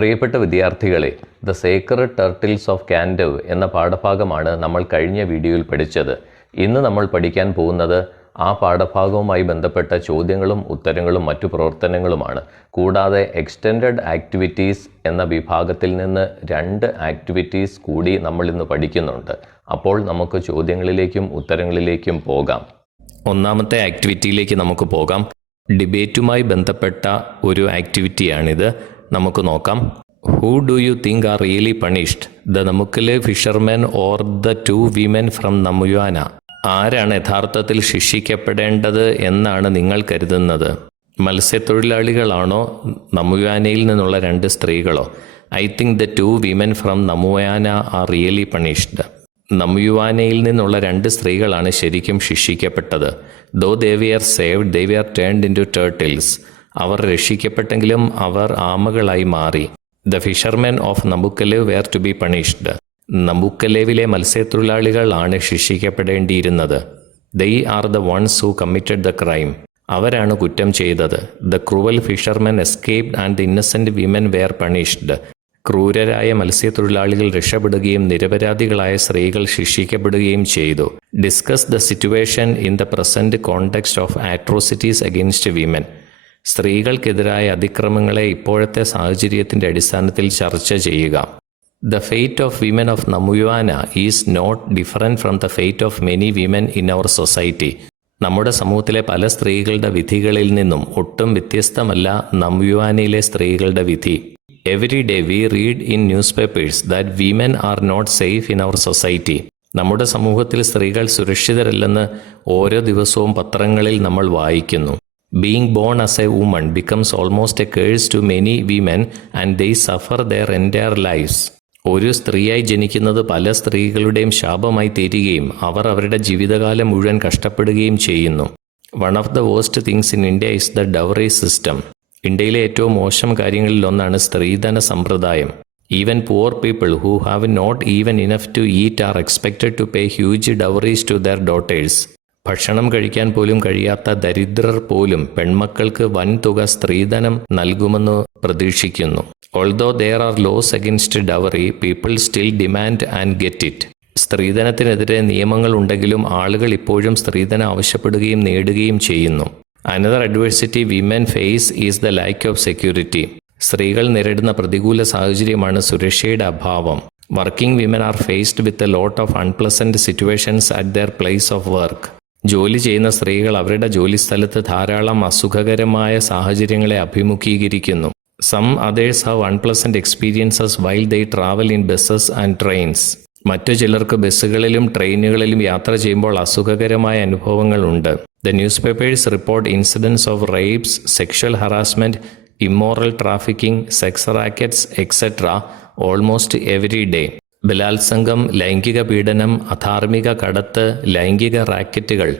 പ്രിയപ്പെട്ട വിദ്യാർത്ഥികളെ, the Sacred turtles of കാൻഡവ് എന്ന പാഠഭാഗമാണ് നമ്മൾ കഴിഞ്ഞ വീഡിയോയിൽ പഠിച്ചത്. ഇന്ന് നമ്മൾ പഠിക്കാൻ പോകുന്നത് ആ പാഠഭാഗവുമായി ബന്ധപ്പെട്ട ചോദ്യങ്ങളും ഉത്തരങ്ങളും മറ്റു പ്രവർത്തനങ്ങളുമാണ്. കൂടാതെ എക്സ്റ്റെൻഡഡ് ആക്ടിവിറ്റീസ് എന്ന വിഭാഗത്തിൽ നിന്ന് 2 ആക്ടിവിറ്റീസ് കൂടി നമ്മൾ ഇന്ന് പഠിക്കുന്നുണ്ട്. അപ്പോൾ നമുക്ക് ചോദ്യങ്ങളിലേക്കും ഉത്തരങ്ങളിലേക്കും പോകാം. ഒന്നാമത്തെ ആക്ടിവിറ്റിയിലേക്ക് നമുക്ക് പോകാം. ഡിബേറ്റുമായി ബന്ധപ്പെട്ട ഒരു ആക്ടിവിറ്റിയാണിത്. നമുക്ക് നോക്കാം. Who do you think are really punished, the നമുക്കലെ fishermen or the 2 women from Namuana? ആരാണ് യഥാർത്ഥത്തിൽ ശിക്ഷിക്കപ്പെടേണ്ടത് എന്നാണ് നിങ്ങൾ കരുതുന്നത്? മത്സ്യത്തൊഴിലാളികളാണോ, നമുയാനയിൽ നിന്നുള്ള 2 സ്ത്രീകളോ? I think the 2 women from Namuana are really punished. നമുയാനയിൽ നിന്നുള്ള 2 സ്ത്രീകളാണ് ശരിക്കും ശിക്ഷിക്കപ്പെട്ടത്. Though they were saved, they were turned into turtles. അവർ രക്ഷിക്കപ്പെട്ടെങ്കിലും അവർ ആമകളായി മാറി. The fishermen of Namukalevu were to be punished. നമുക്കലേവിലെ മത്സ്യത്തൊഴിലാളികളാണ് ശിക്ഷിക്കപ്പെടേണ്ടിയിരുന്നത്. They are the ones who committed the crime. അവരാണ് കുറ്റം ചെയ്തത്. The cruel fishermen escaped and the innocent women were punished. ക്രൂരരായ മത്സ്യത്തൊഴിലാളികൾ രക്ഷപ്പെടുകയും നിരപരാധികളായ സ്ത്രീകൾ ശിക്ഷിക്കപ്പെടുകയും ചെയ്തു. Discuss the situation in the present context of atrocities against women. സ്ത്രീകൾക്കെതിരായ അതിക്രമങ്ങളെ ഇപ്പോഴത്തെ സാഹചര്യത്തിൻ്റെ അടിസ്ഥാനത്തിൽ ചർച്ച ചെയ്യുക. The fate of women of Namuana is not different from the fate of many women in our society. നമ്മുടെ സമൂഹത്തിലെ പല സ്ത്രീകളുടെ വിധികളിൽ നിന്നും ഒട്ടും വ്യത്യസ്തമല്ല നമുയാനയിലെ സ്ത്രീകളുടെ വിധി. Every day we read in newspapers that women are not safe in our society. നമ്മുടെ സമൂഹത്തിൽ സ്ത്രീകൾ സുരക്ഷിതരല്ലെന്ന് ഓരോ ദിവസവും പത്രങ്ങളിൽ നമ്മൾ വായിക്കുന്നു. Being born as a woman becomes almost a curse to many women and they suffer their entire lives. ഒരു സ്ത്രീയായി ജനിക്കുന്നത് പല സ്ത്രീകളുടെയും ശാപമായി തീരുകയും അവർ അവരുടെ ജീവിതകാലം മുഴുവൻ കഷ്ടപ്പെടുകയും ചെയ്യുന്നു. One of the worst things in India is the dowry system. ഇന്ത്യയിലെ ഏറ്റവും മോശം കാര്യങ്ങളിൽ ഒന്നാണ് സ്ത്രീധന സമ്പ്രദായം. Even poor people who have not even enough to eat are expected to pay huge dowries to their daughters. ഭക്ഷണം കഴിക്കാൻ പോലും കഴിയാത്ത ദരിദ്രർ പോലും പെൺമക്കൾക്ക് വൻതുക സ്ത്രീധനം നൽകുമെന്ന് പ്രതീക്ഷിക്കുന്നു. Although there are laws against dowry, people still demand and get it. സ്ത്രീധനത്തിനെതിരെ നിയമങ്ങൾ ഉണ്ടെങ്കിലും ആളുകൾ ഇപ്പോഴും സ്ത്രീധനം ആവശ്യപ്പെടുകയും നേടുകയും ചെയ്യുന്നു. Another adversity women face is the lack of security. സ്ത്രീകൾ നേരിടുന്ന പ്രതികൂല സാഹചര്യമാണ് സുരക്ഷയുടെ അഭാവം. Working women are faced with a lot of unpleasant situations at their place of work. ജോലി ചെയ്യുന്ന സ്ത്രീകൾ അവരുടെ ജോലിസ്ഥലത്ത് ധാരാളം അസുഖകരമായ സാഹചര്യങ്ങളെ അഭിമുഖീകരിക്കുന്നു. Some others have unpleasant experiences while they travel in buses and trains. മറ്റു ചിലർക്ക് ബസ്സുകളിലും ട്രെയിനുകളിലും യാത്ര ചെയ്യുമ്പോൾ അസുഖകരമായ അനുഭവങ്ങളുണ്ട്. The newspapers report incidents of rapes, sexual harassment, immoral trafficking, sex rackets, etc. almost every day. ബലാത്സംഗം, ലൈംഗിക പീഡനം, അധാർമിക കടത്ത്, ലൈംഗിക റാക്കറ്റുകൾ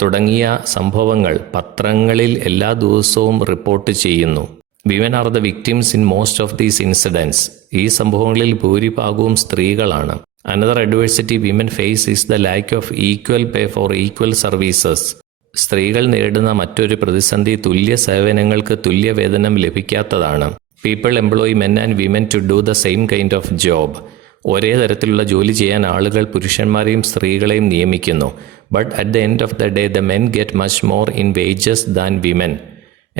തുടങ്ങിയ സംഭവങ്ങൾ പത്രങ്ങളിൽ എല്ലാ ദിവസവും റിപ്പോർട്ട് ചെയ്യുന്നു. Women are the victims in most of these incidents. ഈ സംഭവങ്ങളിൽ ഭൂരിഭാഗവും സ്ത്രീകളാണ്. Another adversity women face is the lack of equal pay for equal services. സ്ത്രീകൾ നേരിടുന്ന മറ്റൊരു പ്രതിസന്ധി തുല്യ സേവനങ്ങൾക്ക് തുല്യ വേതനം ലഭിക്കാത്തതാണ്. People employ men and women to do the same kind of job. ഒരേ തരത്തിലുള്ള ജോലി ചെയ്യാൻ ആളുകൾ പുരുഷന്മാരെയും സ്ത്രീകളെയും നിയമിക്കുന്നു. But at the end of the day the men get much more in wages than women.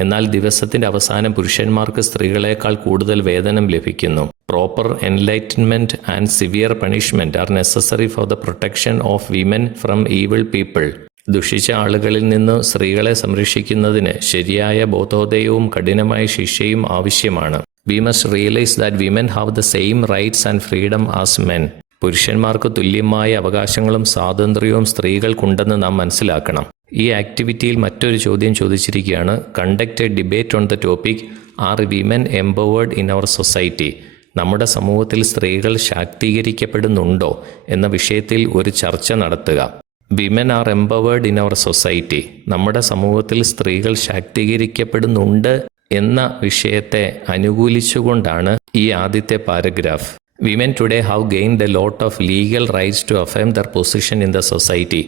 എന്നാൽ ദിവസത്തിൻ്റെ അവസാനം പുരുഷന്മാർക്ക് സ്ത്രീകളെക്കാൾ കൂടുതൽ വേതനം ലഭിക്കുന്നു. Proper enlightenment and severe punishment R necessary for the protection of women from evil people. ദുഷിച്ച ആളുകളിൽ നിന്ന് സ്ത്രീകളെ സംരക്ഷിക്കുന്നതിന് ശരിയായ ബോധോദയവും കഠിനമായ ശിക്ഷയും ആവശ്യമാണ്. We must realize that women have the same rights and freedom as men. പുരുഷന്മാർക്ക് തുല്യമായ അവകാശങ്ങളും സ്വാതന്ത്ര്യവും സ്ത്രീകൾക്കുണ്ടെന്ന് നാം മനസ്സിലാക്കണം. ഈ ആക്ടിവിറ്റിയിൽ മറ്റൊരു ചോദ്യം ചോദിച്ചിരിക്കുകയാണ്. Conduct a debate on the topic are women empowered in our society. നമ്മുടെ സമൂഹത്തിൽ സ്ത്രീകൾ ശാക്തീകരിക്കപ്പെടുന്നുണ്ടോ എന്ന വിഷയത്തിൽ ഒരു ചർച്ച നടത്തുക. Women are empowered in our society. നമ്മുടെ സമൂഹത്തിൽ സ്ത്രീകൾ ശാക്തീകരിക്കപ്പെടുന്നുണ്ട് എന്ന വിഷയത്തെ അനുകൂലിച്ചുകൊണ്ടാണ് ഈ ആദ്യത്തെ paragraph. Women today have gained a lot of legal rights to affirm their position in the society.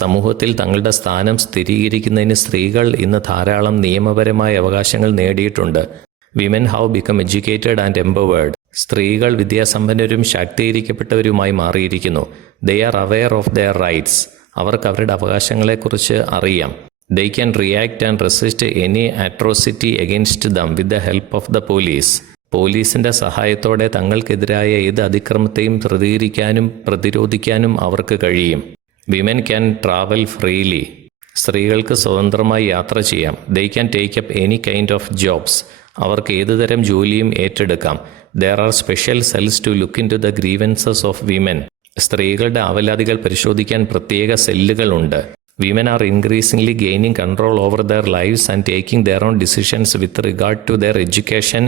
സമൂഹത്തിൽ തങ്ങളുടെ സ്ഥാനം സ്ഥിരീകരിക്കുന്നതിന് സ്ത്രീകൾ ഇന്ന് ധാരാളം നിയമപരമായ അവകാശങ്ങൾ നേടിയിട്ടുണ്ട്. Women have become educated and empowered. സ്ത്രീകൾ വിദ്യാസമ്പന്നരും ശാക്തീകരിക്കപ്പെട്ടവരുമായി മാറിയിരിക്കുന്നു. They are aware of their rights. അവർക്ക് അവരുടെ അവകാശങ്ങളെക്കുറിച്ച് അറിയാം. They can react and resist any atrocity against them with the help of the police. പോലീസിൻ്റെ സഹായത്തോടെ തങ്ങൾക്കെതിരായ ഏത് അതിക്രമത്തെയും പ്രതിരോധിക്കാനും അവർക്ക് കഴിയും. Women can travel freely. സ്ത്രീകൾക്ക് സ്വതന്ത്രമായി യാത്ര ചെയ്യാം. They can take up any kind of jobs. അവർക്ക് ഏതുതരം ജോലിയും ഏറ്റെടുക്കാം. There are special cells to look into the grievances of women. സ്ത്രീകളുടെ ആവലാതികൾ പരിശോധിക്കാൻ പ്രത്യേക സെല്ലുകളുണ്ട്. Women are increasingly gaining control over their lives and taking their own decisions with regard to their education,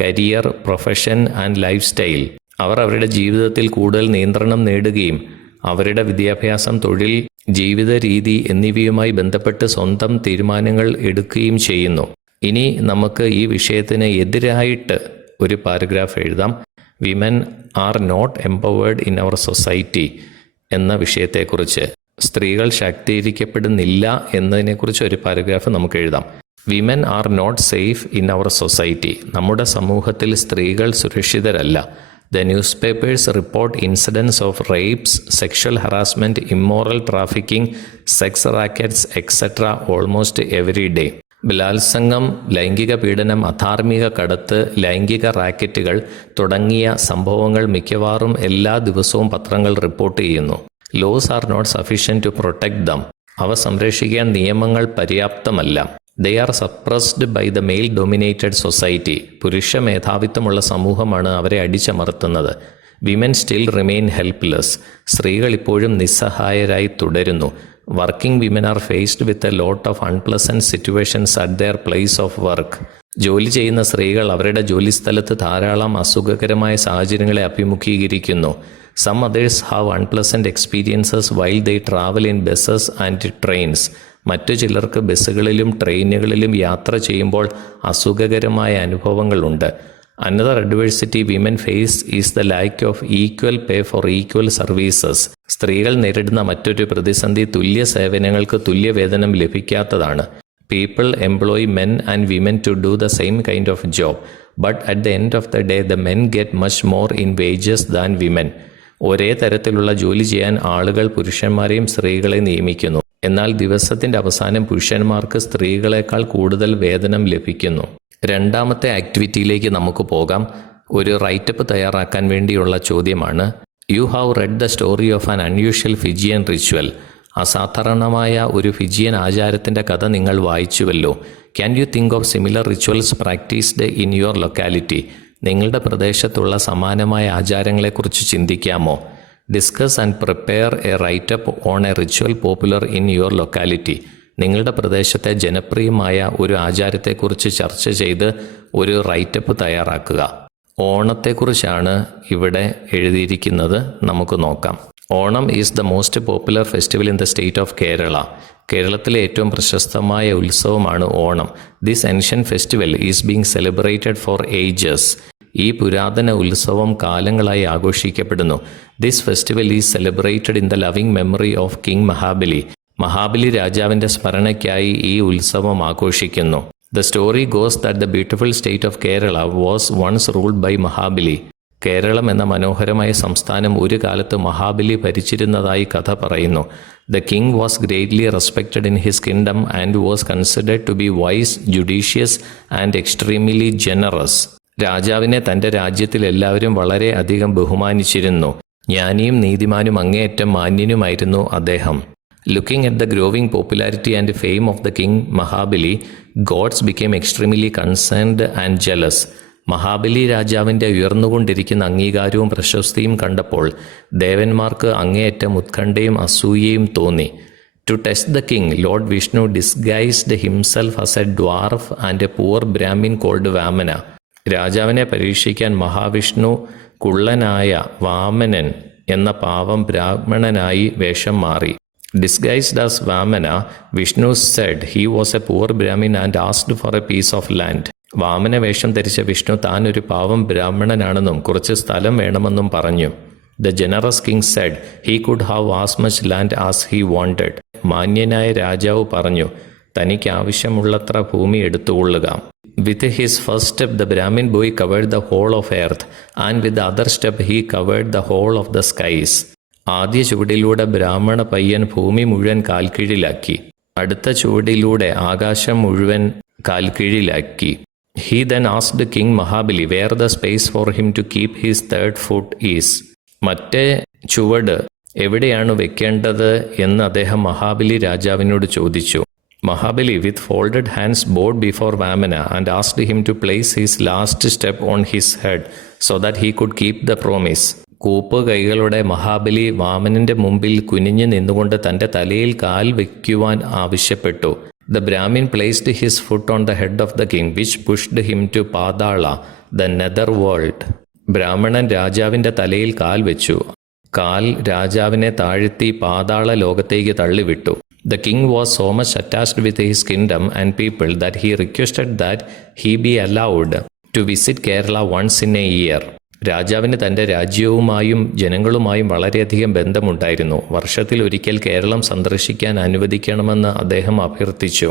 career, profession and life style. അവർ അവരുടെ ജീവിതത്തിൽ കൂടുതൽ നിയന്ത്രണം നേടുകയും അവരുടെ വിദ്യാഭ്യാസം, തൊഴിൽ, ജീവിത രീതി എന്നിവയുമായി ബന്ധപ്പെട്ട് സ്വന്തം തീരുമാനങ്ങൾ എടുക്കുകയും ചെയ്യുന്നു. ഇനി നമുക്ക് ഈ വിഷയത്തിന് എതിരായിട്ട് ഒരു പാരഗ്രാഫ് എഴുതാം. Women are not empowered in our society എന്ന വിഷയത്തെക്കുറിച്ച്, സ്ത്രീകൾ ശാക്തീകരിക്കപ്പെടുന്നില്ല എന്നതിനെക്കുറിച്ച് ഒരു പാരഗ്രാഫ് നമുക്ക് എഴുതാം. Women are not safe in our society. നമ്മുടെ സമൂഹത്തിൽ സ്ത്രീകൾ സുരക്ഷിതരല്ല. The newspapers report incidents of rapes, sexual harassment, immoral trafficking, sex rackets etcetera almost every day. ബലാത്സംഗം, ലൈംഗിക പീഡനം, അധാർമിക കടത്ത്, ലൈംഗിക റാക്കറ്റുകൾ തുടങ്ങിയ സംഭവങ്ങൾ മിക്കവാറും എല്ലാ ദിവസവും പത്രങ്ങൾ റിപ്പോർട്ട് ചെയ്യുന്നു. Laws are not sufficient to protect them. അവ സംരക്ഷിക്കാൻ നിയമങ്ങൾ പര്യാപ്തമല്ല. They are suppressed by the male dominated society. പുരുഷ മേധാവിത്വമുള്ള സമൂഹമാണ് അവരെ അടിച്ചമർത്തുന്നത്. Women still remain helpless. സ്ത്രീകൾ ഇപ്പോഴും നിസ്സഹായരായി തുടരുന്നു. Working women are faced with a lot of unpleasant situations at their place of work. ജോലി ചെയ്യുന്ന സ്ത്രീകൾ അവരുടെ ജോലിസ്ഥലത്ത് ധാരാളം അസുഖകരമായ സാഹചര്യങ്ങളെ അഭിമുഖീകരിക്കുന്നു. Some others have unpleasant experiences while they travel in buses and trains. മറ്റു ചിലർക്ക് ബസ്സുകളിലും ട്രെയിനുകളിലും യാത്ര ചെയ്യുമ്പോൾ അസുഖകരമായ അനുഭവങ്ങളുണ്ട്. Another adversity women face is the lack of equal pay for equal services. സ്ത്രീകൾ നേരിടുന്ന മറ്റൊരു പ്രതിസന്ധി തുല്യ സേവനങ്ങൾക്ക് തുല്യവേതനം ലഭിക്കാത്തതാണ്. People employ men and women to do the same kind of job, but at the end of the day the men get much more in wages than women. ഒരേ തരത്തിലുള്ള ജോലി ചെയ്യാൻ ആളുകൾ പുരുഷന്മാരെയും സ്ത്രീകളെ നിയമിക്കുന്നു. എന്നാൽ ദിവസത്തിൻ്റെ അവസാനം പുരുഷന്മാർക്ക് സ്ത്രീകളെക്കാൾ കൂടുതൽ വേതനം ലഭിക്കുന്നു. രണ്ടാമത്തെ ആക്ടിവിറ്റിയിലേക്ക് നമുക്ക് പോകാം. ഒരു റൈറ്റപ്പ് തയ്യാറാക്കാൻ വേണ്ടിയുള്ള ചോദ്യമാണ്. You have read the story of an unusual Fijian ritual. അസാധാരണമായ ഒരു ഫിജിയൻ ആചാരത്തിൻ്റെ കഥ നിങ്ങൾ വായിച്ചുവല്ലോ. Can you think of similar rituals practised in your locality. നിങ്ങളുടെ പ്രദേശത്തുള്ള സമാനമായ ആചാരങ്ങളെക്കുറിച്ച് ചിന്തിക്കാമോ? Discuss and prepare a writeup on a ritual popular in your locality. നിങ്ങളുടെ പ്രദേശത്തെ ജനപ്രിയമായ ഒരു ആചാരത്തെക്കുറിച്ച് ചർച്ച ചെയ്ത് ഒരു റൈറ്റപ്പ് തയ്യാറാക്കുക. ഓണത്തെക്കുറിച്ചാണ് ഇവിടെ എഴുതിയിരിക്കുന്നത്. നമുക്ക് നോക്കാം. Onam is the most popular festival in the state of Kerala. കേരളത്തിലെ ഏറ്റവും പ്രശസ്തമായ ഉത്സവമാണ് Onam. This ancient festival is being celebrated for ages. ഈ പുരാതന ഉത്സവം കാലങ്ങളായി ആഘോഷിക്കപ്പെടുന്നു. This festival is celebrated in the loving memory of king Mahabali. Mahabali രാജാവിൻ്റെ സ്മരണയ്ക്കായി ഈ ഉത്സവം ആഘോഷിക്കുന്നു. The story goes that the beautiful state of Kerala was once ruled by Mahabali. Keralam എന്ന മനോഹരമായ സംസ്ഥാനം ഒരു കാലത്ത് മഹാബലി ഭരിച്ചിരുന്നതായി കഥ പറയുന്നു. The king was greatly respected in his kingdom and was considered to be wise, judicious and extremely generous. രാജാവിനെ തൻ്റെ രാജ്യത്തിൽ എല്ലാവരും വളരെ അധികം ബഹുമാനിച്ചിരുന്നു. ജ്ഞാനിയും നീതിമാനും അങ്ങേയറ്റം മാന്യനുമായിരുന്നു അദ്ദേഹം. Looking at the growing popularity and fame of the king Mahabali, gods became extremely concerned and jealous. Mahabali രാജാവിൻ്റെ ഉയർന്നുകൊണ്ടിരിക്കുന്ന അംഗീകാരവും പ്രശസ്തിയും കണ്ടപ്പോൾ ദേവന്മാർക്ക് അങ്ങേയറ്റം ഉത്കണ്ഠയും അസൂയയും തോന്നി. To test the king, Lord Vishnu disguised himself as a dwarf and a poor Brahmin called Vamana. രാജാവിനെ പരീക്ഷിക്കാൻ മഹാവിഷ്ണു കുള്ളനായ വാമനൻ എന്ന പാവം ബ്രാഹ്മണനായി വേഷം മാറി. Disguised as Vamana, Vishnu said he was a poor Brahmin and asked for a piece of land. Vamana വേഷം ധരിച്ച വിഷ്ണു താൻ ഒരു പാവം ബ്രാഹ്മണനാണെന്നും കുറച്ച് സ്ഥലം വേണമെന്നും പറഞ്ഞു. The generous king said he could have as much land as he wanted. മാന്യനായ രാജാവ് പറഞ്ഞു, തനിക്ക് ആവശ്യമുള്ളത്ര ഭൂമി എടുത്തുകൊള്ളുക. With his first step, the Brahmin boy covered the whole of earth, and with the other step, he covered the whole of the skies. ആദ്യ ചുവടിലൂടെ ബ്രാഹ്മണ പയ്യൻ ഭൂമി മുഴുവൻ കാൽക്കീഴിലാക്കി. അടുത്ത ചുവടിലൂടെ ആകാശം മുഴുവൻ കാൽക്കീഴിലാക്കി. He then asked King Mahabali where the space for him to keep his third foot is. മറ്റേ ചുവട് എവിടെയാണ് വെക്കേണ്ടത് എന്ന് അദ്ദേഹം മഹാബലി രാജാവിനോട് ചോദിച്ചു. Mahabali with folded hands bowed before Vamana and asked him to place his last step on his head so that he could keep the promise. കൂപ്പ് കൈകളുടെ മഹാബലി വാമനന്റെ മുമ്പിൽ കുനിഞ്ഞു നിന്നുകൊണ്ട് തന്റെ തലയിൽ കാൽ വയ്ക്കുവാൻ ആവശ്യപ്പെട്ടു. The Brahmin placed his foot on the head of the king, which pushed him to Padala, the nether world. ബ്രാഹ്മണൻ രാജാവിന്റെ തലയിൽ കാൽ വെച്ചു. കാൽ രാജാവിനെ താഴ്ത്തി പാതാള ലോകത്തേക്ക് തള്ളിവിട്ടു. The king was so much attached with his kingdom and people that he requested that he be allowed to visit Kerala once in a year. രാജാവിന് തൻ്റെ രാജ്യവുമായും ജനങ്ങളുമായും വളരെയധികം ബന്ധമുണ്ടായിരുന്നു. വർഷത്തിൽ ഒരിക്കൽ കേരളം സന്ദർശിക്കാൻ അനുവദിക്കണമെന്ന് അദ്ദേഹം അഭ്യർത്ഥിച്ചു.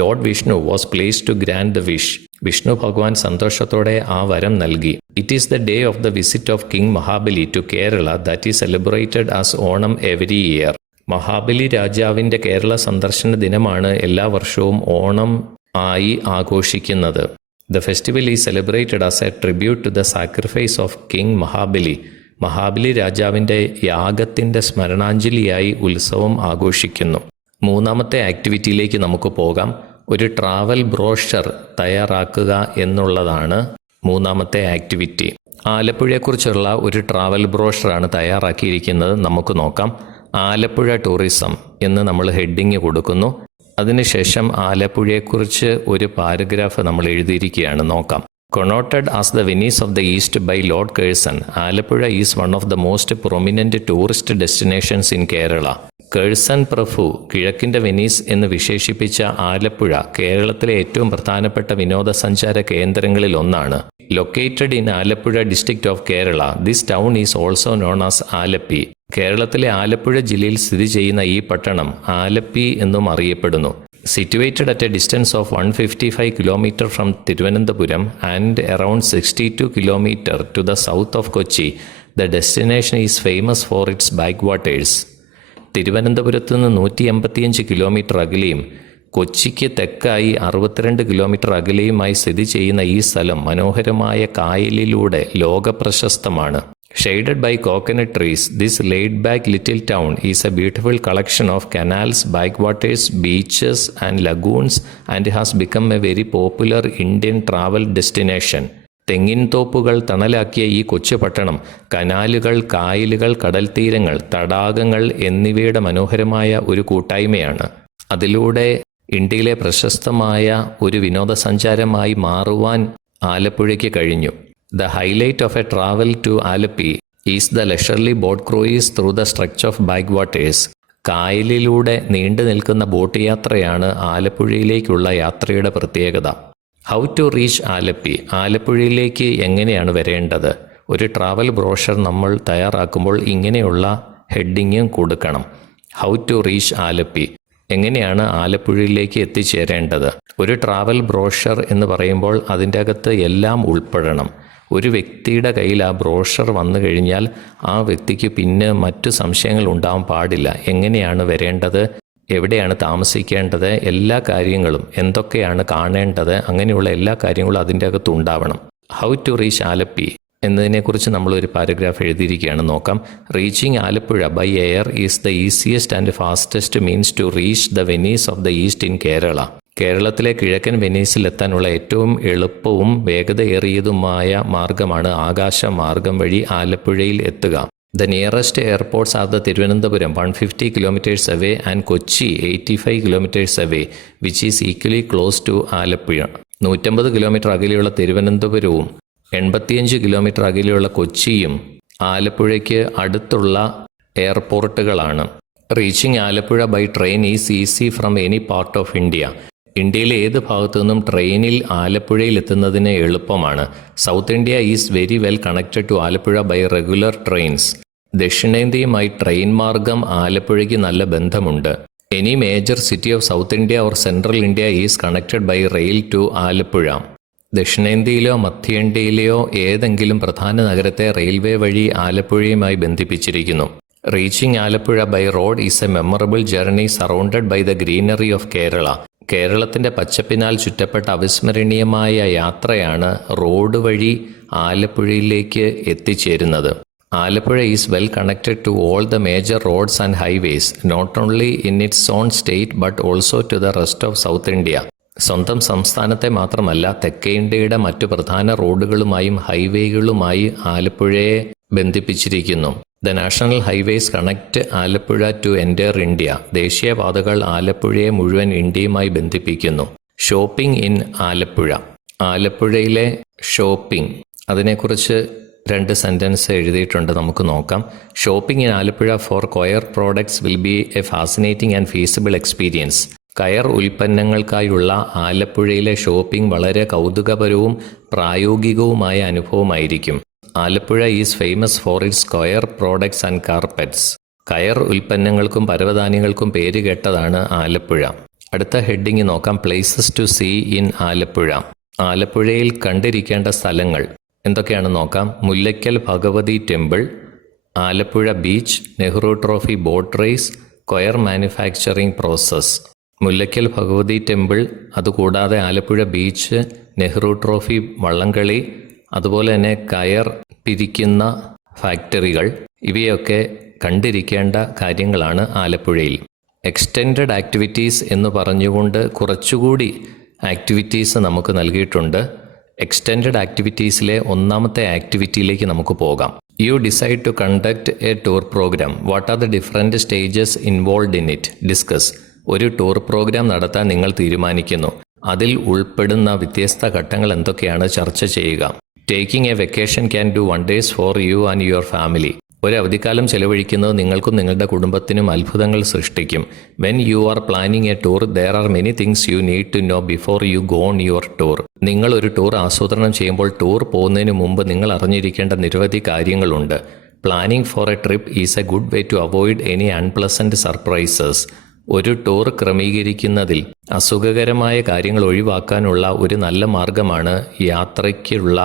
Lord Vishnu was pleased to grant the wish. Vishnu ഭഗവാൻ സന്തോഷത്തോടെ ആ വരം നൽകി. It is the day of the visit of king Mahabali to Kerala that is celebrated as Onam every year. Mahabali രാജാവിൻ്റെ കേരള സന്ദർശന ദിനമാണ് എല്ലാ വർഷവും ഓണം ആയി ആഘോഷിക്കുന്നത്. The festival is celebrated as a tribute to the sacrifice of King Mahabali. Mahabali രാജാവിൻ്റെ യാഗത്തിൻ്റെ സ്മരണാഞ്ജലിയായി ഉത്സവം ആഘോഷിക്കുന്നു. മൂന്നാമത്തെ ആക്ടിവിറ്റിയിലേക്ക് നമുക്ക് പോകാം. ഒരു ട്രാവൽ ബ്രോഷർ തയ്യാറാക്കുക എന്നുള്ളതാണ് മൂന്നാമത്തെ ആക്ടിവിറ്റി. ആലപ്പുഴയെക്കുറിച്ചുള്ള ഒരു ട്രാവൽ ബ്രോഷറാണ് തയ്യാറാക്കിയിരിക്കുന്നത്. നമുക്ക് നോക്കാം. ആലപ്പുഴ ടൂറിസം എന്ന് നമ്മൾ ഹെഡിങ് കൊടുക്കുന്നു. അതിനുശേഷം ആലപ്പുഴയെക്കുറിച്ച് ഒരു പാരഗ്രാഫ് നമ്മൾ എഴുതിയിരിക്കുകയാണ്. നോക്കാം. Connoted as the Venice of the East by Lord Curzon, Alappuzha is one of the most prominent tourist destinations in Kerala. Curzon പ്രഭു കിഴക്കിൻ്റെ വെനീസ് എന്ന് വിശേഷിപ്പിച്ച ആലപ്പുഴ കേരളത്തിലെ ഏറ്റവും പ്രധാനപ്പെട്ട വിനോദസഞ്ചാര കേന്ദ്രങ്ങളിൽ ഒന്നാണ്. Located in Alappuzha district of Kerala, this town is also known as Alleppey. കേരളത്തിലെ ആലപ്പുഴ ജില്ലയിൽ സ്ഥിതി ചെയ്യുന്ന ഈ പട്ടണം ആലപ്പി എന്നും അറിയപ്പെടുന്നു. Situated at a distance of 155 km from Thiruvananthapuram and around 62 km to the south of Kochi, the destination is famous for its backwaters. തിരുവനന്തപുരത്ത് നിന്ന് 185 കിലോമീറ്റർ അകലെയും കൊച്ചിക്ക് തെക്കായി 62 കിലോമീറ്റർ അകലെയുമായി സ്ഥിതി ചെയ്യുന്ന ഈ സ്ഥലം മനോഹരമായ കായലിലൂടെ ലോകപ്രശസ്തമാണ്. Shaded by coconut trees, this laid-back little town is a beautiful collection of canals, backwaters, beaches and lagoons and has become a very popular Indian travel destination. തെങ്ങിൻ തോപ്പുകൾ തണലാക്കിയ ഈ കൊച്ചു പട്ടണം കനാലുകൾ, കായലുകൾ, കടൽത്തീരങ്ങൾ, തടാകങ്ങൾ എന്നിവയുടെ മനോഹരമായ ഒരു കൂട്ടായ്മയാണ്. അതിലൂടെ ഇന്ത്യയിലെ പ്രശസ്തമായ ഒരു വിനോദസഞ്ചാരമായി മാറുവാൻ ആലപ്പുഴയ്ക്ക് കഴിഞ്ഞു. The highlight of a travel to Alappuzha is the leisurely boat cruise through the stretch of backwaters. കായലിലൂടെ നീണ്ടു നിൽക്കുന്ന ബോട്ട് യാത്രയാണ് ആലപ്പുഴയിലേക്കുള്ള യാത്രയുടെ പ്രത്യേകത. ഹൗ ടു റീച്ച് ആലപ്പി, ആലപ്പുഴയിലേക്ക് എങ്ങനെയാണ് വരേണ്ടത്? ഒരു ട്രാവൽ ബ്രോഷർ നമ്മൾ തയ്യാറാക്കുമ്പോൾ ഇങ്ങനെയുള്ള ഹെഡിങ്ങും കൊടുക്കണം. ഹൗ ടു റീച്ച് ആലപ്പി, എങ്ങനെയാണ് ആലപ്പുഴയിലേക്ക് എത്തിച്ചേരേണ്ടത്? ഒരു ട്രാവൽ ബ്രോഷർ എന്ന് പറയുമ്പോൾ അതിൻ്റെ അകത്ത് എല്ലാം ഉൾപ്പെടണം. ഒരു വ്യക്തിയുടെ കയ്യിൽ ആ ബ്രോഷർ വന്നു കഴിഞ്ഞാൽ ആ വ്യക്തിക്ക് പിന്നെ മറ്റു സംശയങ്ങൾ ഉണ്ടാവാൻ പാടില്ല. എങ്ങനെയാണ് വരേണ്ടത്, എവിടെയാണ് താമസിക്കേണ്ടത്, എല്ലാ കാര്യങ്ങളും, എന്തൊക്കെയാണ് കാണേണ്ടത്, അങ്ങനെയുള്ള എല്ലാ കാര്യങ്ങളും അതിൻ്റെ അകത്ത് ഉണ്ടാവണം. ഹൗ ടു റീച്ച് ആലപ്പി എന്നതിനെക്കുറിച്ച് നമ്മളൊരു പാരഗ്രാഫ് എഴുതിയിരിക്കുകയാണ്. നോക്കാം. Reaching Alappuzha by air is the easiest and fastest means to reach the Venice of the east in Kerala. കേരളത്തിലെ കിഴക്കൻ വെനീസിൽ എത്താനുള്ള ഏറ്റവും എളുപ്പവും വേഗതയേറിയതുമായ മാർഗമാണ് ആകാശ മാർഗം വഴി ആലപ്പുഴയിൽ എത്തുക. The nearest airports are the Thiruvananthapuram 150 kilometers away and Kochi 85 kilometers away, which is equally close to Alappuzha. 150 kilometre അകലെയുള്ള തിരുവനന്തപുരവും 85 കിലോമീറ്റർ അകലെയുള്ള കൊച്ചിയും ആലപ്പുഴയ്ക്ക് അടുത്തുള്ള എയർപോർട്ടുകളാണ്. Reaching Alappuzha by train is easy from any part of India. ഇന്ത്യയിലെ ഏത് ഭാഗത്തു നിന്നും ട്രെയിനിൽ ആലപ്പുഴയിൽ എത്തുന്നതിന് എളുപ്പമാണ്. South India is very well connected to Alappuzha by regular trains. ദക്ഷിണേന്ത്യയുമായി ട്രെയിൻ മാർഗം ആലപ്പുഴയ്ക്ക് നല്ല ബന്ധമുണ്ട്. Any major city of South India or Central India is connected by rail to Alappuzha. ദക്ഷിണേന്ത്യയിലോ മധ്യേന്ത്യയിലെയോ ഏതെങ്കിലും പ്രധാന നഗരത്തെ റെയിൽവേ വഴി ആലപ്പുഴയുമായി ബന്ധിപ്പിച്ചിരിക്കുന്നു. Reaching Alappuzha by road is a memorable journey surrounded by the greenery of Kerala. കേരളത്തിൻ്റെ പച്ചപ്പിനാൽ ചുറ്റപ്പെട്ട അവിസ്മരണീയമായ യാത്രയാണ് റോഡ് വഴി ആലപ്പുഴയിലേക്ക് എത്തിച്ചേരുന്നത്. Alappuzha is well connected to all the major roads and highways, not only in its own state but also to the rest of South India. സ്വന്തം സംസ്ഥാനത്തെ മാത്രമല്ല തെക്കേ ഇന്ത്യയുടെ മറ്റു പ്രധാന റോഡുകളുമായും ഹൈവേകളുമായി ആലപ്പുഴയെ ബന്ധിപ്പിച്ചിരിക്കുന്നു. The national highways connect Alappuzha to entire India. ദേശീയപാതകൾ ആലപ്പുഴയെ മുഴുവൻ ഇന്ത്യയുമായി ബന്ധിപ്പിക്കുന്നു. Shopping in Alappuzha. ആലപ്പുഴയിലെ ഷോപ്പിംഗ്, അതിനെക്കുറിച്ച് 2 സെൻറ്റൻസ് എഴുതിയിട്ടുണ്ട്, നമുക്ക് നോക്കാം. Shopping in Alappuzha for coir products will be a fascinating and feasible experience. കയർ ഉൽപ്പന്നങ്ങൾക്കായുള്ള ആലപ്പുഴയിലെ ഷോപ്പിംഗ് വളരെ കൗതുകപരവും പ്രായോഗികവുമായ അനുഭവമായിരിക്കും. Alappuzha is famous for its coir products and carpets. കയർ ഉൽപ്പന്നങ്ങൾക്കും പരവതാനികൾക്കും പേര് കേട്ടതാണ് ആലപ്പുഴ. അടുത്ത ഹെഡിങ് നോക്കാം. Places to see in Alappuzha. ആലപ്പുഴയിൽ കണ്ടിരിക്കേണ്ട സ്ഥലങ്ങൾ എന്തൊക്കെയാണെന്ന് നോക്കാം. Mullakkal Bhagavathi temple, Alappuzha beach, Nehru trophy boat race, coir manufacturing process. Mullakkal Bhagavathi temple, അതുകൂടാതെ ആലപ്പുഴ ബീച്ച്, നെഹ്റു ട്രോഫി വള്ളംകളി, അതുപോലെ തന്നെ കയർ പിരിക്കുന്ന ഫാക്ടറികൾ, ഇവയൊക്കെ കണ്ടിരിക്കേണ്ട കാര്യങ്ങളാണ് ആലപ്പുഴയിൽ. എക്സ്റ്റെൻഡഡ് ആക്ടിവിറ്റീസ് എന്ന് പറഞ്ഞുകൊണ്ട് കുറച്ചുകൂടി ആക്ടിവിറ്റീസ് നമുക്ക് നൽകിയിട്ടുണ്ട്. എക്സ്റ്റെൻഡഡ് ആക്ടിവിറ്റീസിലെ ഒന്നാമത്തെ ആക്ടിവിറ്റിയിലേക്ക് നമുക്ക് പോകാം. You decide to conduct a tour programme. What are the different stages involve in it? Discuss. ഒരു ടൂർ പ്രോഗ്രാം നടത്താൻ നിങ്ങൾ തീരുമാനിക്കുന്നു. അതിൽ ഉൾപ്പെടുന്ന വ്യത്യസ്ത ഘട്ടങ്ങൾ എന്തൊക്കെയാണ് ചർച്ച ചെയ്യുക. Taking a vacation can do wonders for you and your family. ഒരു അവധിക്കാലം ചെലവഴിക്കുന്നത് നിങ്ങൾക്കും നിങ്ങളുടെ കുടുംബത്തിനും അത്ഭുതങ്ങൾ സൃഷ്ടിക്കും. When you are planning a tour there are many things you need to know before you go on your tour. നിങ്ങൾ ഒരു ടൂർ ആസൂത്രണം ചെയ്യുമ്പോൾ ടൂർ പോകുന്നതിന് മുമ്പ് നിങ്ങൾ അറിഞ്ഞിരിക്കേണ്ട നിരവധി കാര്യങ്ങളുണ്ട്. Planning for a trip is a good way to avoid any unpleasant surprises. ഒരു ടൂർ ക്രമീകരിക്കുന്നതിൽ അസുഖകരമായ കാര്യങ്ങൾ ഒഴിവാക്കാനുള്ള ഒരു നല്ല മാർഗമാണ് യാത്രയ്ക്കുള്ള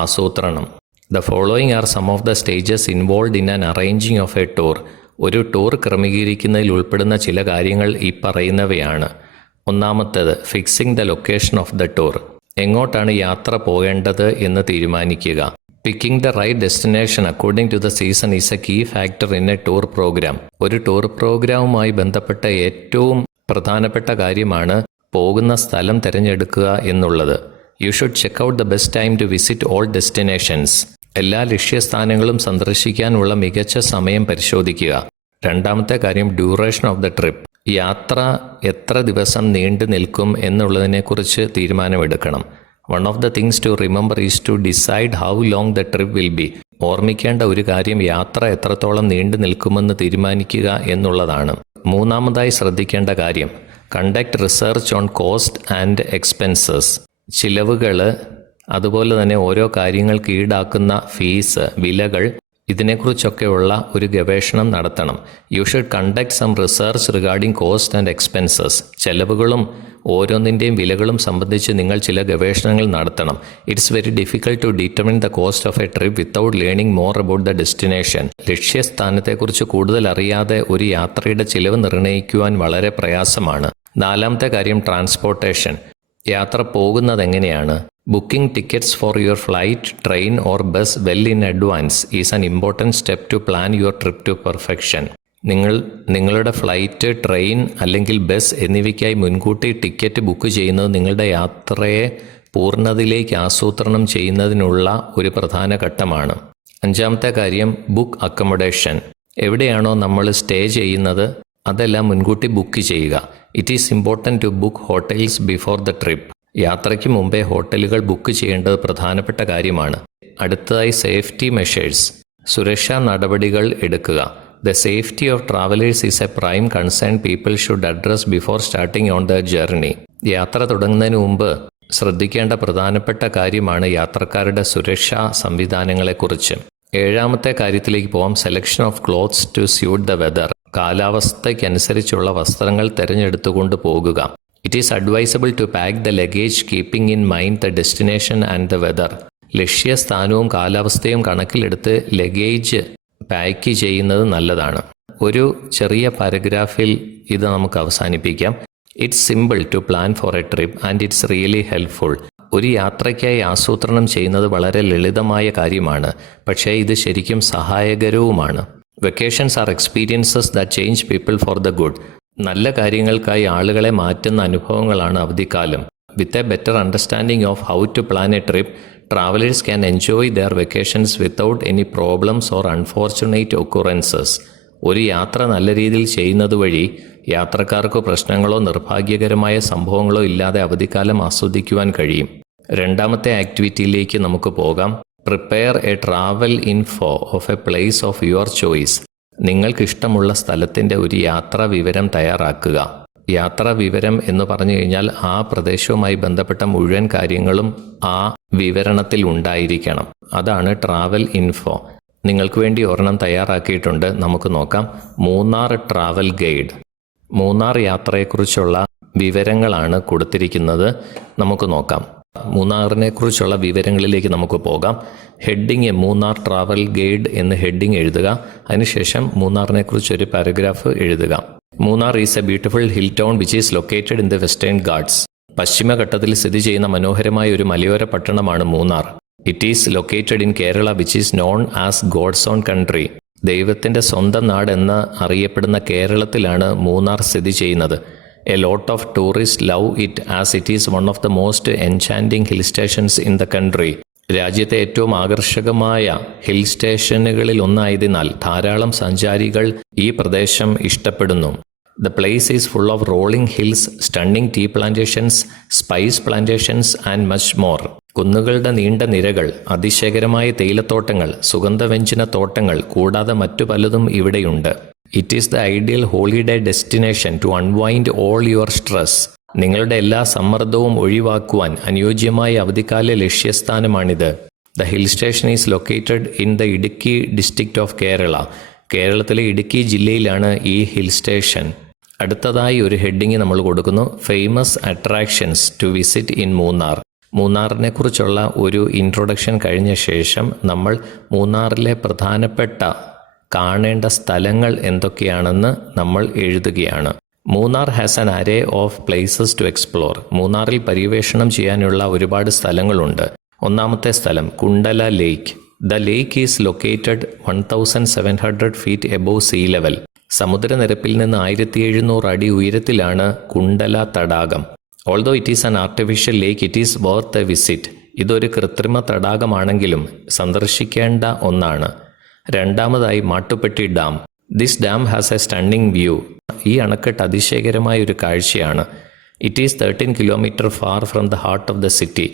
ആസൂത്രണം. The following are some of the stages involved in an arranging of a tour. ഒരു ടൂർ ക്രമീകരിക്കുന്നതിൽ ഉൾപ്പെടുന്ന ചില കാര്യങ്ങൾ ഈ പറയുന്നവയാണ്. ഒന്നാമത്തേത്, fixing the location of the tour. എങ്ങോട്ടാണ് യാത്ര പോകേണ്ടത് എന്ന് തീരുമാനിക്കുക. Picking the right destination according to the season is a key factor in a tour program. ഒരു ടൂർ പ്രോഗ്രാമുമായി ബന്ധപ്പെട്ട ഏറ്റവും പ്രധാനപ്പെട്ട കാര്യമാണ് പോകുന്ന സ്ഥലം തിരഞ്ഞെടുക്കുക എന്നുള്ളത്. You should check out the best time to visit all destinations. എല്ലാ ലക്ഷ്യസ്ഥാനങ്ങളും സന്ദർശിക്കാനുള്ള മികച്ച സമയം പരിശോധിക്കുക. രണ്ടാമത്തെ കാര്യം, ഡ്യൂറേഷൻ ഓഫ് ദ ട്രിപ്പ്. യാത്ര എത്ര ദിവസം നീണ്ടു നിൽക്കും എന്നുള്ളതിനെക്കുറിച്ച് തീരുമാനമെടുക്കണം. One of the things to remember is to decide how long the trip will be. ഓർമ്മിക്കേണ്ട ഒരു കാര്യം യാത്ര എത്രത്തോളം നീണ്ടു നിൽക്കുമെന്ന് തീരുമാനിക്കുക എന്നുള്ളതാണ്. മൂന്നാമതായി ശ്രദ്ധിക്കേണ്ട കാര്യം, conduct research on cost and expenses. ചിലവുകൾ, അതുപോലെ തന്നെ ഓരോ കാര്യങ്ങൾക്ക് ഈടാക്കുന്ന ഫീസ്, വിലകൾ, ഇതിനെക്കുറിച്ചൊക്കെയുള്ള ഒരു ഗവേഷണം നടത്തണം. You should conduct some research regarding cost and expenses. ചെലവുകളും ഓരോന്നിൻ്റെയും വിലകളും സംബന്ധിച്ച് നിങ്ങൾ ചില ഗവേഷണങ്ങൾ നടത്തണം. It's very difficult to determine the cost of a trip without learning more about the destination. ലക്ഷ്യസ്ഥാനത്തെക്കുറിച്ച് കൂടുതൽ അറിയാതെ ഒരു യാത്രയുടെ ചിലവ് നിർണ്ണയിക്കുവാൻ വളരെ പ്രയാസമാണ്. നാലാമത്തെ കാര്യം, ട്രാൻസ്പോർട്ടേഷൻ. യാത്ര പോകുന്നത് എങ്ങനെയാണ്? Booking tickets for your flight, train or bus well in advance is an important step to plan your trip to perfection. നിങ്ങളുടെ ഫ്ലൈറ്റ്, ട്രെയിൻ അല്ലെങ്കിൽ ബസ് എന്നിവയ്ക്കായി മുൻകൂട്ടി ടിക്കറ്റ് ബുക്ക് ചെയ്യുന്നത് നിങ്ങളുടെ യാത്രയെ പൂർണ്ണതയിലേക്ക് ആസൂത്രണം ചെയ്യുന്നതിനുള്ള ഒരു പ്രധാന ഘട്ടമാണ്. അഞ്ചാമത്തെ കാര്യം, ബുക്ക് അക്കോമഡേഷൻ. എവിടെയാണോ നമ്മൾ സ്റ്റേ ചെയ്യുന്നത് അതെല്ലാം മുൻകൂട്ടി ബുക്ക് ചെയ്യുക. It is important to book hotels before the trip. യാത്രയ്ക്ക് മുമ്പേ ഹോട്ടലുകൾ ബുക്ക് ചെയ്യേണ്ടത് പ്രധാനപ്പെട്ട കാര്യമാണ്. അടുത്തതായി, സേഫ്റ്റി മെഷേഴ്സ്. സുരക്ഷാ നടപടികൾ എടുക്കുക. The safety of travellers is A prime concern people should address before starting on the journey. യാത്ര തുടങ്ങുന്നതിന് മുമ്പ് ശ്രദ്ധിക്കേണ്ട പ്രധാനപ്പെട്ട കാര്യമാണ് യാത്രക്കാരുടെ സുരക്ഷാ സംവിധാനങ്ങളെക്കുറിച്ച്. ഏഴാമത്തെ കാര്യത്തിലേക്ക് പോകാം. Selection of clothes to suit the weather. കാലാവസ്ഥയ്ക്കനുസരിച്ചുള്ള വസ്ത്രങ്ങൾ തിരഞ്ഞെടുത്തുകൊണ്ട് പോകുക. It is advisable to pack the luggage keeping in mind the destination and the weather. ലക്ഷ്യസ്ഥാനവും കാലാവസ്ഥയും കണക്കിലെടുത്ത് ലഗേജ് പാക്ക് ചെയ്യുന്നത് നല്ലതാണ്. ഒരു ചെറിയ പാരഗ്രാഫിൽ ഇത് നമുക്ക് അവസാനിപ്പിക്കാം. It's simple to plan for a trip and it's really helpful. ഒരു യാത്രയ്ക്കായി ആസൂത്രണം ചെയ്യുന്നത് വളരെ ലളിതമായ കാര്യമാണ്, പക്ഷേ ഇത് ശരിക്കും സഹായകരവുമാണ്. Vacations are experiences that change people for the good. നല്ല കാര്യങ്ങൾക്കായി ആളുകളെ മാറ്റുന്ന അനുഭവങ്ങളാണ് അവധിക്കാലം. With a better understanding of how to plan a trip, travelers can enjoy their vacations without any problems or unfortunate occurrences. ഒരു യാത്ര നല്ല രീതിയിൽ ചെയ്യുന്നത് വഴി യാത്രക്കാർക്ക് പ്രശ്നങ്ങളോ നിർഭാഗ്യകരമായ സംഭവങ്ങളോ ഇല്ലാതെ അവധിക്കാലം ആസ്വദിക്കുവാൻ കഴിയും. രണ്ടാമത്തെ ആക്ടിവിറ്റിയിലേക്ക് നമുക്ക് പോകാം. Prepare a travel info of a place of your choice. നിങ്ങൾക്കിഷ്ടമുള്ള സ്ഥലത്തിൻ്റെ ഒരു യാത്രാ വിവരം തയ്യാറാക്കുക. യാത്രാ വിവരം എന്ന് പറഞ്ഞു കഴിഞ്ഞാൽ ആ പ്രദേശവുമായി ബന്ധപ്പെട്ട മുഴുവൻ കാര്യങ്ങളും ആ വിവരണത്തിൽ ഉണ്ടായിരിക്കണം. അതാണ് ട്രാവൽ ഇൻഫോ. നിങ്ങൾക്ക് വേണ്ടി ഒരെണ്ണം തയ്യാറാക്കിയിട്ടുണ്ട്, നമുക്ക് നോക്കാം. Munnar travel guide. മൂന്നാർ യാത്രയെക്കുറിച്ചുള്ള വിവരങ്ങളാണ് കൊടുത്തിരിക്കുന്നത്. നമുക്ക് നോക്കാം. മൂന്നാറിനെക്കുറിച്ചുള്ള വിവരങ്ങളിലേക്ക് നമുക്ക് പോകാം. ഹെഡിങ് മൂന്നാർ ട്രാവൽ ഗൈഡ് എന്ന് ഹെഡിങ് എഴുതുക. അതിനുശേഷം മൂന്നാറിനെക്കുറിച്ചൊരു പാരഗ്രാഫ് എഴുതുക. Munnar is a beautiful hill town which is located in the western Ghats. പശ്ചിമഘട്ടത്തിൽ സ്ഥിതി ചെയ്യുന്ന മനോഹരമായ ഒരു മലയോര പട്ടണമാണ് Munnar. It is located in Kerala which is known as God's own country. ദൈവത്തിൻ്റെ സ്വന്തം നാട് എന്ന് അറിയപ്പെടുന്ന കേരളത്തിലാണ് മൂന്നാർ സ്ഥിതി ചെയ്യുന്നത്. A lot of tourist love it as it is one of the most enchanting hill stations in the country. രാജ്യത്തെ ഏറ്റവും ആകർഷകമായ ഹിൽ സ്റ്റേഷനുകളിൽ ഒന്നായതിനാൽ ധാരാളം സഞ്ചാരികൾ ഈ പ്രദേശം ഇഷ്ടപ്പെടുന്നു. The place is full of rolling hills, stunning tea plantations, spice plantations and much more. കുന്നുകളുടെ നീണ്ട നിരകൾ, അതിശയകരമായ തേയിലത്തോട്ടങ്ങൾ, സുഗന്ധവ്യഞ്ജന തോട്ടങ്ങൾ കൂടാതെ മറ്റു പലതും ഇവിടെയുണ്ട്. It is the ideal holiday destination to unwind all your stress. നിങ്ങളുടെ എല്ലാ സമ്മർദ്ദവും ഒഴിവാക്കുവാൻ അനുയോജ്യമായ അവധിക്കാല ലക്ഷ്യസ്ഥാനമാണിത്. The hill station is located in the Idukki district of Kerala. കേരളത്തിലെ ഇടുക്കി ജില്ലയിലാണ് ഈ ഹിൽ സ്റ്റേഷൻ. അടുത്തതായി ഒരു ഹെഡിങ് നമ്മൾ കൊടുക്കുന്നു. Famous attractions to visit in Munnar. മൂന്നാറിനെ കുറിച്ചുള്ള ഒരു ഇൻട്രൊഡക്ഷൻ കഴിഞ്ഞ ശേഷം നമ്മൾ മൂന്നാറിലെ പ്രധാനപ്പെട്ട കാണേണ്ട സ്ഥലങ്ങൾ എന്തൊക്കെയാണെന്ന് നമ്മൾ എഴുതുകയാണ്. Munnar has an array of places to explore. മൂന്നാറിൽ പര്യവേഷണം ചെയ്യാനുള്ള ഒരുപാട് സ്ഥലങ്ങളുണ്ട്. ഒന്നാമത്തെ സ്ഥലം Kundala lake. The lake is located 1700 feet above sea level. സമുദ്രനിരപ്പിൽ നിന്ന് 1700 അടി ഉയരത്തിലാണ് കുണ്ടല തടാകം. Although it is an artificial lake, it is worth a visit. ഇതൊരു കൃത്രിമ തടാകമാണെങ്കിലും സന്ദർശിക്കേണ്ട ഒന്നാണ്. രണ്ടാമതായി Mattupetty dam. This dam has a stunning view. ഈ അണക്കെട്ട് അതിശയകരമായ ഒരു കാഴ്ചയാണ്. It is 13 kilometer far from the heart of the city.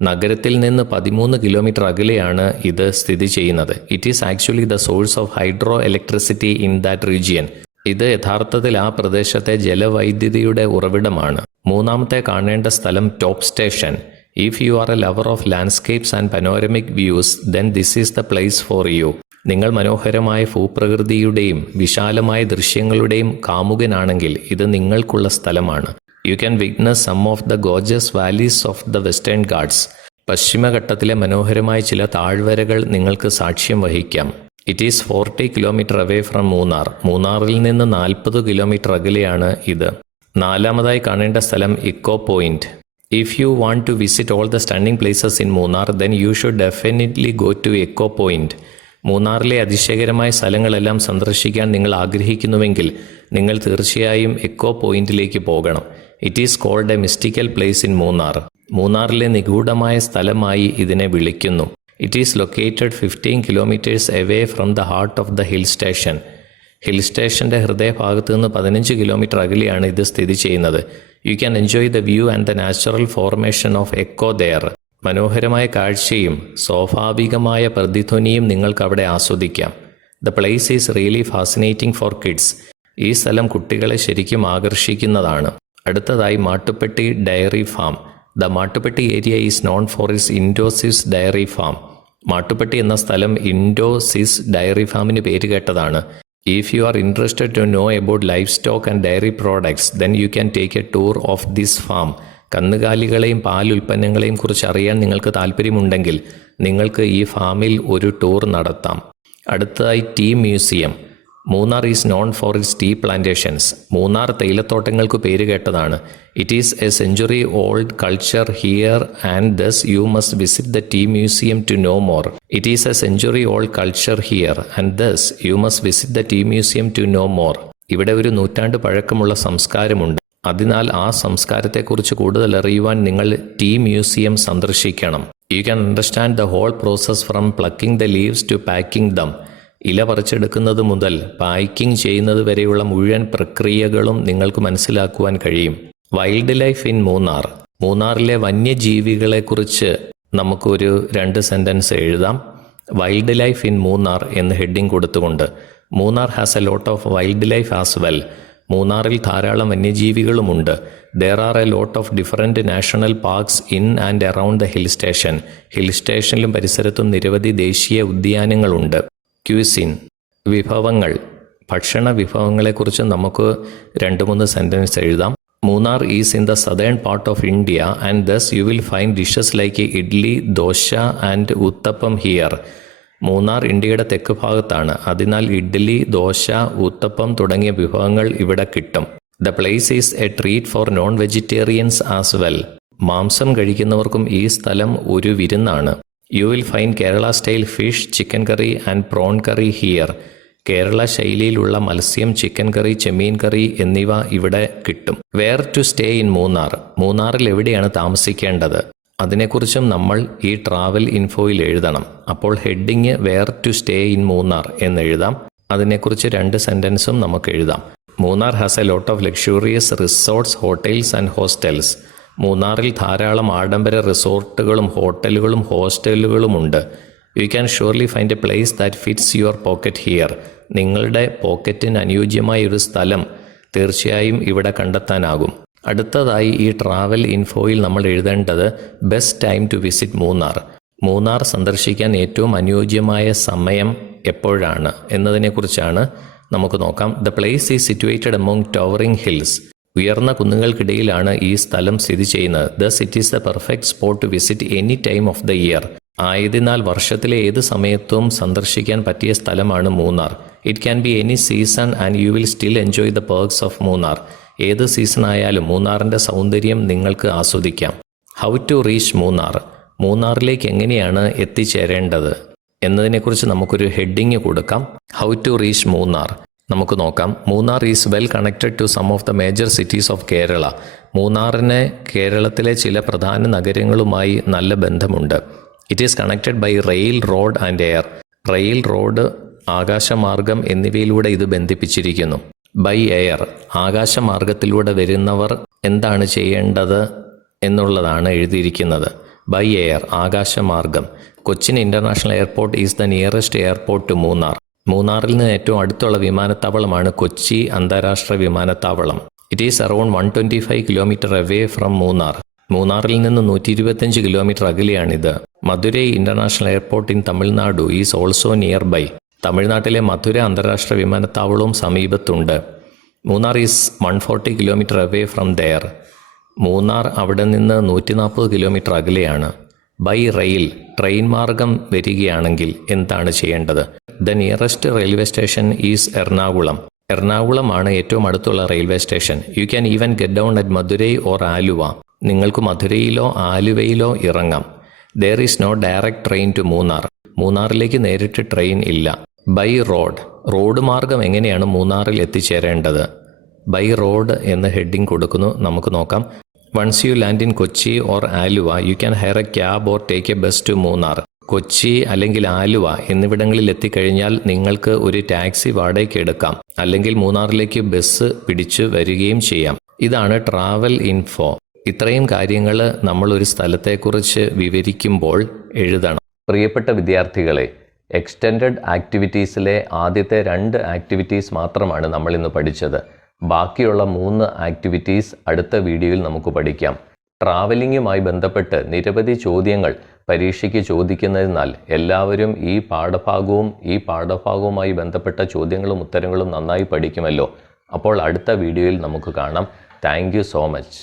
നഗരത്തിൽ നിന്ന് 13 കിലോമീറ്റർ അകലെയാണ് ഇത് സ്ഥിതി ചെയ്യുന്നത്. It is actually the source of hydro electricity in that region. ഇത് യഥാർത്ഥത്തിൽ ആ പ്രദേശത്തെ ജലവൈദ്യുതിയുടെ ഉറവിടമാണ്. മൂന്നാമത്തെ കാണേണ്ട സ്ഥലം top station. If you are A lover of landscapes and panoramic views then this is the place for you. നിങ്ങൾ മനോഹരമായ ഭൂപ്രകൃതിയുടെയും വിശാലമായ ദൃശ്യങ്ങളുടെയും കാമുകനാണെങ്കിൽ ഇത് നിങ്ങൾക്കുള്ള സ്ഥലമാണ്. You can witness some of the gorgeous valleys of the Western Ghats. പശ്ചിമഘട്ടത്തിലെ മനോഹരമായ ചില താഴ്വരകൾ നിങ്ങൾക്ക് സാക്ഷ്യം വഹിക്കാം. It is 40 kilometer away from Munnar. മൂന്നാറിൽ നിന്ന് 40 കിലോമീറ്റർ അകലെയാണ് ഇത്. നാലാമതായി കാണേണ്ട സ്ഥലം eco point. If you want to visit all the stunning places in Munnar, then you should definitely go to Echo Point. മൂന്നാറിലെ അതിശയകരമായ സ്ഥലങ്ങളെല്ലാം സന്ദർശിക്കാൻ നിങ്ങൾ ആഗ്രഹിക്കുന്നുവെങ്കിൽ നിങ്ങൾ തീർച്ചയായും എക്കോ പോയിന്റിലേക്ക് പോകണം. It is called a mystical place in Munnar. മൂന്നാറിലെ നിഗൂഢമായ സ്ഥലമായി ഇതിനെ വിളിക്കുന്നു. It is located 15 kilometers away from the heart of the hill station. Hill സ്റ്റേഷൻ്റെ ഹൃദയഭാഗത്ത് നിന്ന് 15 കിലോമീറ്റർ അകലെയാണ് ഇത് സ്ഥിതി ചെയ്യുന്നത്. You can enjoy the view and the natural formation of echo there. മനോഹരമായ കാഴ്ചയും സ്വാഭാവികമായ പ്രതിധ്വനിയും നിങ്ങൾക്ക് അവിടെ ആസ്വദിക്കാം. The place is really fascinating for kids. ഈ സ്ഥലം കുട്ടികളെ ശരിക്കും ആകർഷിക്കുന്നതാണ്. അടുത്തതായി Mattupetty dairy farm. The Mattupetty area is known four is Indo-Swiss dairy farm. Mattupetty എന്ന സ്ഥലം ഇൻഡോസിസ് ഡയറി ഫാമിന് പേര് കേട്ടതാണ്. If you are interested to know about livestock and dairy products, then you can take a tour of this farm. കന്നുകാലികളെയും പാലുൽപ്പന്നങ്ങളെയും കുറിച്ച് അറിയാൻ നിങ്ങൾക്ക് താല്പര്യമുണ്ടെങ്കിൽ നിങ്ങൾക്ക് ഈ ഫാമിൽ ഒരു ടൂർ നടത്താം. അടുത്തതായി tea museum. Munnar is known for its tea plantations. Munnar തേയിലത്തോട്ടങ്ങൾക്ക് പേര് കേട്ടതാണ്. It is a century old culture here and thus you must visit the tea museum to know more. It is a century old culture here and thus you must visit the tea museum to know more. ഇവിടെ ഒരു നൂറ്റാണ്ട് പഴക്കമുള്ള സംസ്കാരമുണ്ട്. അതിനാൽ ആ സംസ്കാരത്തെക്കുറിച്ച് കൂടുതൽ അറിയുവാൻ നിങ്ങൾ tea museum സന്ദർശിക്കണം. You can understand the whole process from plucking the leaves to packing them. ഇല പറിച്ചെടുക്കുന്നത് മുതൽ പാക്കിംഗ് ചെയ്യുന്നത് വരെയുള്ള മുഴുവൻ പ്രക്രിയകളും നിങ്ങൾക്ക് മനസ്സിലാക്കുവാൻ കഴിയും. Wild life in Munnar. മൂന്നാറിലെ വന്യജീവികളെക്കുറിച്ച് നമുക്കൊരു 2 സെൻറ്റൻസ് എഴുതാം. വൈൽഡ് ലൈഫ് ഇൻ മൂന്നാർ എന്ന് ഹെഡിങ് കൊടുത്തുകൊണ്ട്. Munnar has a lot of wildlife ലൈഫ് ആസ് വെൽ. മൂന്നാറിൽ ധാരാളം വന്യജീവികളുമുണ്ട്. There are a lot of different national parks in and around the hill station. Hill സ്റ്റേഷനിലും പരിസരത്തും നിരവധി ദേശീയ ഉദ്യാനങ്ങളുണ്ട്. ക്യൂസിൻ, വിഭവങ്ങൾ, ഭക്ഷണ വിഭവങ്ങളെക്കുറിച്ച് നമുക്ക് 2-3 സെൻറ്റൻസ് എഴുതാം. Munnar is in the southern part of India and thus you will find dishes like idli, dosa and uthappam here. Munnar ഇന്ത്യയുടെ തെക്ക് ഭാഗത്താണ്. അതിനാൽ ഇഡ്ഡലി, ദോശ, ഊത്തപ്പം തുടങ്ങിയ വിഭവങ്ങൾ ഇവിടെ കിട്ടും. The place is a treat for non vegetarians as well. മാംസം കഴിക്കുന്നവർക്കും ഈ സ്ഥലം ഒരു വിരുന്നാണ്. You will find Kerala style fish, chicken curry and prawn curry here. Kerala ശൈലിയിലുള്ള മത്സ്യം, ചിക്കൻ കറി, ചെമ്മീൻ കറി എന്നിവ ഇവിടെ കിട്ടും. Where to stay in Munnar. മൂന്നാറിൽ എവിടെയാണ് താമസിക്കേണ്ടത്? അതിനെക്കുറിച്ചും നമ്മൾ ഈ ട്രാവൽ ഇൻഫോയിൽ എഴുതണം. അപ്പോൾ heading where to stay in Munnar എന്നെഴുതാം. അതിനെക്കുറിച്ച് 2 സെൻറ്റൻസും നമുക്ക് എഴുതാം. Munnar has a lot of luxurious resorts, hotels and hostels. മൂന്നാറിൽ ധാരാളം ആഡംബര റിസോർട്ടുകളും ഹോട്ടലുകളും ഹോസ്റ്റലുകളുമുണ്ട്. You can surely find a place that fits your pocket here. നിങ്ങളുടെ പോക്കറ്റിന് അനുയോജ്യമായ ഒരു സ്ഥലം തീർച്ചയായും ഇവിടെ കണ്ടെത്താനാകും. അടുത്തതായി ഈ ട്രാവൽ ഇൻഫോയിൽ നമ്മൾ എഴുതേണ്ടത് best time to visit Munnar. Munnar സന്ദർശിക്കാൻ ഏറ്റവും അനുയോജ്യമായ സമയം എപ്പോഴാണ് എന്നതിനെക്കുറിച്ചാണ് നമുക്ക് നോക്കാം. The place is situated among towering hills. ഉയർന്ന കുന്നുകൾക്കിടയിലാണ് ഈ സ്ഥലം സ്ഥിതി ചെയ്യുന്നത്. Thus it is the perfect spot to visit any time of the year. ആയതിനാൽ വർഷത്തിലെ ഏത് സമയത്തും സന്ദർശിക്കാൻ പറ്റിയ സ്ഥലമാണ് Munnar. It can be any season and you will still enjoy the perks of Munnar. ഏത് സീസണായാലും മൂന്നാറിൻ്റെ സൗന്ദര്യം നിങ്ങൾക്ക് ആസ്വദിക്കാം. How to reach Munnar. മൂന്നാറിലേക്ക് എങ്ങനെയാണ് എത്തിച്ചേരേണ്ടത് എന്നതിനെക്കുറിച്ച് നമുക്കൊരു ഹെഡിങ് കൊടുക്കാം. How to reach Munnar. നമുക്ക് നോക്കാം. Munnar is well connected to some of the major cities of Kerala. മൂന്നാറിന് കേരളത്തിലെ ചില പ്രധാന നഗരങ്ങളുമായി നല്ല ബന്ധമുണ്ട്. It is connected by rail, road and air. Rail, road, ആകാശമാർഗം എന്നിവയിലൂടെ ഇത് ബന്ധിപ്പിച്ചിരിക്കുന്നു. ബൈ എയർ, ആകാശമാർഗത്തിലൂടെ വരുന്നവർ എന്താണ് ചെയ്യേണ്ടത് എന്നുള്ളതാണ് എഴുതിയിരിക്കുന്നത്. ബൈ എയർ, ആകാശമാർഗം. Cochin international airport is the nearest airport to Munnar. മൂന്നാറിൽ നിന്ന് ഏറ്റവും അടുത്തുള്ള വിമാനത്താവളമാണ് കൊച്ചി അന്താരാഷ്ട്ര വിമാനത്താവളം. It is around 125 kilometre away from Munnar. മൂന്നാറിൽ നിന്ന് 125 കിലോമീറ്റർ അകലെയാണിത്. Madurai international airport in Tamil Nadu is also nearby. തമിഴ്നാട്ടിലെ മധുര അന്താരാഷ്ട്ര വിമാനത്താവളവും സമീപത്തുണ്ട്. Munnar is 140 kilometre away from there. മൂന്നാർ അവിടെ നിന്ന് 140 കിലോമീറ്റർ അകലെയാണ്. ബൈ റെയിൽ, ട്രെയിൻ മാർഗം വരികയാണെങ്കിൽ എന്താണ് ചെയ്യേണ്ടത്? The nearest railway station is Ernakulam. എറണാകുളമാണ് ഏറ്റവും അടുത്തുള്ള railway station. You can even get down at Madurai or Aluva. നിങ്ങൾക്ക് മധുരയിലോ ആലുവയിലോ ഇറങ്ങാം. There is no direct train to Munnar. മൂന്നാറിലേക്ക് നേരിട്ട് ട്രെയിൻ ഇല്ല. ബൈ റോഡ്, റോഡ് മാർഗം എങ്ങനെയാണ് മൂന്നാറിൽ എത്തിച്ചേരേണ്ടത്? ബൈ റോഡ് എന്ന് ഹെഡിങ് കൊടുക്കുന്നു. നമുക്ക് നോക്കാം. Once you land in Kochi or Aluva you can hire a cab or take a bus to Munnar. Kochi അല്ലെങ്കിൽ ആലുവ എന്നിവിടങ്ങളിൽ എത്തിക്കഴിഞ്ഞാൽ നിങ്ങൾക്ക് ഒരു ടാക്സി വാടകയ്ക്ക് എടുക്കാം, അല്ലെങ്കിൽ മൂന്നാറിലേക്ക് ബസ് പിടിച്ചു വരികയും ചെയ്യാം. ഇതാണ് ട്രാവൽ ഇൻഫോ. ഇത്രയും കാര്യങ്ങൾ നമ്മൾ ഒരു സ്ഥലത്തെക്കുറിച്ച് വിവരിക്കുമ്പോൾ എഴുതണം. പ്രിയപ്പെട്ട വിദ്യാർത്ഥികളെ, എക്സ്റ്റെൻഡഡ് ആക്ടിവിറ്റീസിലെ ആദ്യത്തെ 2 ആക്ടിവിറ്റീസ് മാത്രമാണ് നമ്മൾ ഇന്ന് പഠിച്ചത്. ബാക്കിയുള്ള 3 ആക്ടിവിറ്റീസ് അടുത്ത വീഡിയോയിൽ നമുക്ക് പഠിക്കാം. ട്രാവലിങ്ങുമായി ബന്ധപ്പെട്ട് നിരവധി ചോദ്യങ്ങൾ പരീക്ഷയ്ക്ക് ചോദിക്കുന്നതിനാൽ എല്ലാവരും ഈ പാഠഭാഗവുമായി ബന്ധപ്പെട്ട ചോദ്യങ്ങളും ഉത്തരങ്ങളും നന്നായി പഠിക്കുമല്ലോ. അപ്പോൾ അടുത്ത വീഡിയോയിൽ നമുക്ക് കാണാം. Thank you so much.